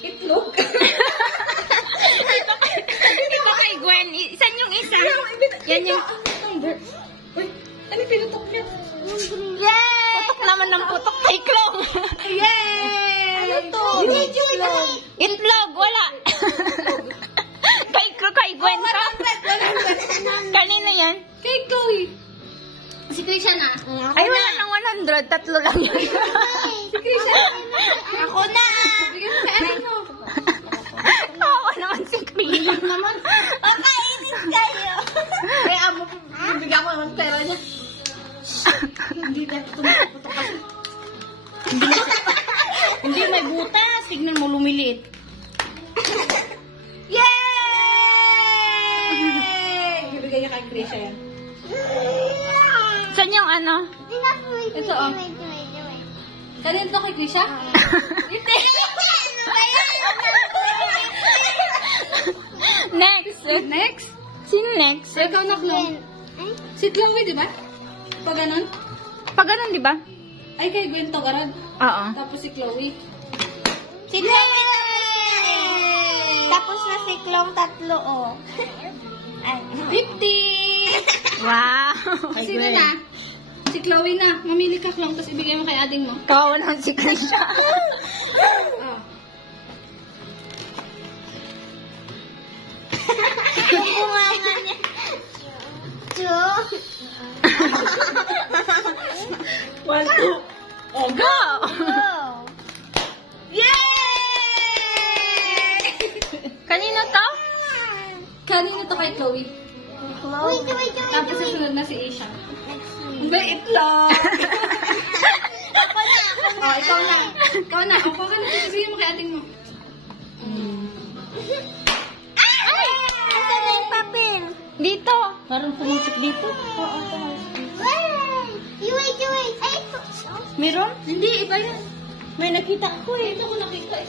Itlog? Ito kay Gwen. Isan yung isa. Yan yung... Uy, ano pinutok niya? Yay! Putok naman ng putok kay Klong. Yay! Ano to? Itlog, wala. Kay Gwen ka. Kanino yan? Kay Chloe. Si Krisha na. Ay, wala nang 100. 3 lang yun. Si Krisha. Ako na. Bigyan mo kay ano. Ako naman si Krisha. Naman. Makainis kayo. Kaya amo, bigyan ko naman pera niya. Hindi na tumuputok kasi. Hindi may butas. Tignan mo lumiliit. Yay! Bibigyan niya kay Krisha yan. Saan yung ano? Ito oh. Kanina to kay Krisha? Hindi. Next. Next? Sino next? Ikaw na, Chloe. Si Chloe, di ba? Pag ganun? Pag ganun, di ba? Ay, kay Gwen to, garag. Oo. Tapos si Chloe. Si Chloe Tapos na si Klong 3, oh. Ay. 50! Wow. Sino na? Si Chloe na. Mamili ka, Chloe, tapos ibigay mo kay ading mo. Kawawa naman si Krisha. Oh. Bunganga niya. Chu. 1, 2. Oh, go! Oh. Yay! Kanino to? Kanina to kay Chloe. Wait. Tapos susunod na si Asia. Hindi, itlog! Ako na. Oh, ikaw na. Ikaw na. Ako ka na. Ibigay mo kay ading mo. Ay! Asa na yung papel? Dito. Parang pumusik dito. Oo, wait. Ay, ito. Meron? Hindi, iba yan. May nakita ako eh. Ito ko nakita eh.